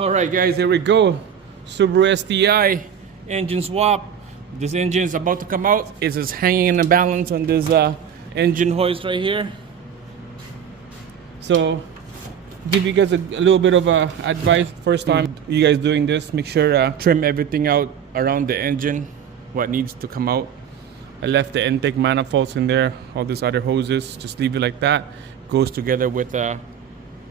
Alright guys, here we go. Subaru STI engine swap. This engine is about to come out. It's just hanging in a balance on this engine hoist right here. So give you guys a little bit of advice. First time you guys doing this, make sure trim everything out around the engine, what needs to come out. I left the intake manifolds in there, all these other hoses, just leave it like that. Goes together with the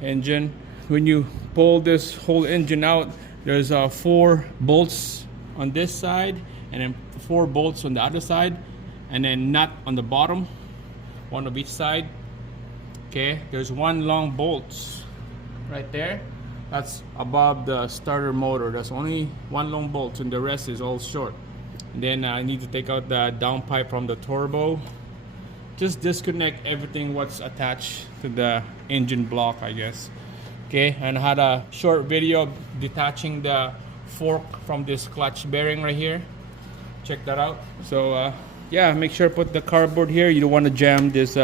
engine. When you pull this whole engine out, there's 4 bolts on this side and then 4 bolts on the other side, and then nut on the bottom, one of each side. Okay, there's 1 long bolt right there. That's above the starter motor. That's only 1 long bolt and the rest is all short. And then I need to take out the downpipe from the turbo. Just disconnect everything what's attached to the engine block, I guess. Okay, and I had a short video of detaching the fork from this clutch bearing right here. Check that out. So yeah, make sure to put the cardboard here. You don't want to jam this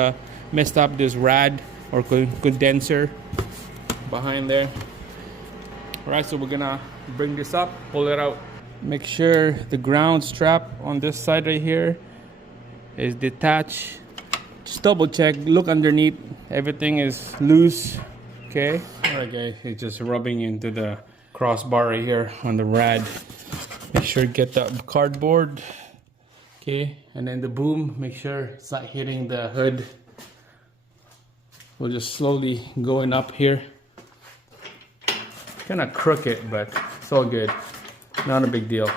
messed up this rad or condenser behind there. All right, so we're gonna bring this up, pull it out. Make sure the ground strap on this side right here is detached. Just double check, look underneath, everything is loose. Okay, all right guys, it's just rubbing into the crossbar right here on the rad. Make sure to get the cardboard. Okay, and then the boom, make sure it's not hitting the hood. We'll just slowly going up here. Kind of crooked, but it's all good. Not a big deal.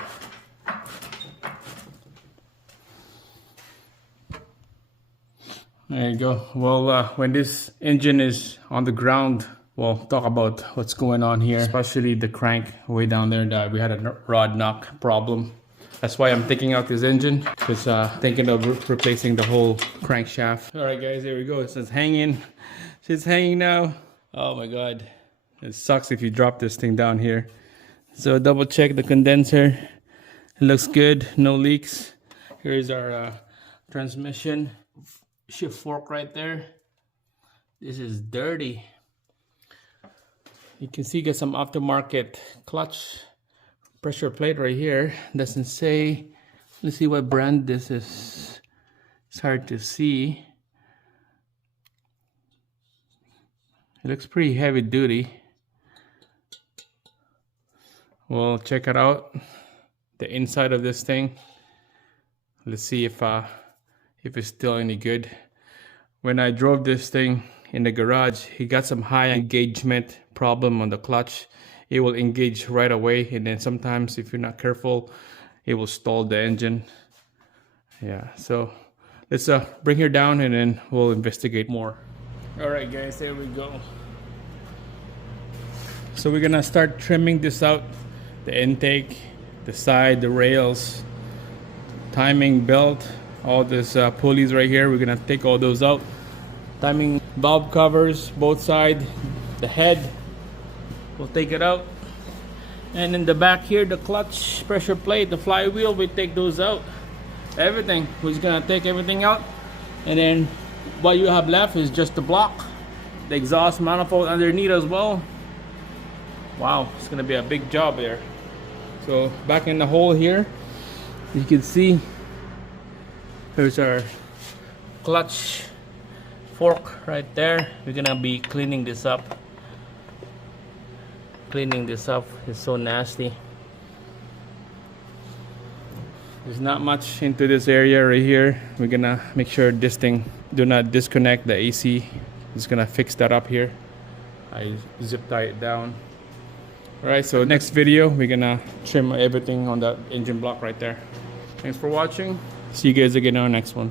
There you go. Well, when this engine is on the ground, we'll talk about what's going on here, especially the crank way down there that we had a rod knock problem. That's why I'm taking out this engine, because thinking of replacing the whole crankshaft. All right, guys, there we go. It's just hanging. It's hanging now. Oh my God. It sucks if you drop this thing down here. So double check the condenser. It looks good, no leaks. Here's our transmission shift fork right there. This is dirty. You can see got some aftermarket clutch pressure plate right here. Doesn't say. Let's see what brand this is. It's hard to see. It looks pretty heavy duty. We'll check it out, the inside of this thing. Let's see if it's still any good. When I drove this thing in the garage, he got some high engagement problem on the clutch. It will engage right away, and then sometimes if you're not careful, it will stall the engine. Yeah, so let's bring her down and then we'll investigate more. All right guys, there we go. So we're gonna start trimming this out. The intake, the side, the rails, timing belt, all these pulleys right here. We're gonna take all those out. Timing valve covers, both sides, the head, we'll take it out. And in the back here, the clutch pressure plate, the flywheel, we take those out. Everything, we're just gonna take everything out. And then what you have left is just the block, the exhaust manifold underneath as well. Wow, it's gonna be a big job there. So back in the hole here, you can see there's our clutch fork right there. We're gonna be cleaning this up. Cleaning this up is so nasty. There's not much into this area right here. We're gonna make sure this thing do not disconnect the AC. Just gonna fix that up here. I zip tie it down. Alright, so next video we're gonna trim everything on that engine block right there. Thanks for watching. See you guys again on our next one.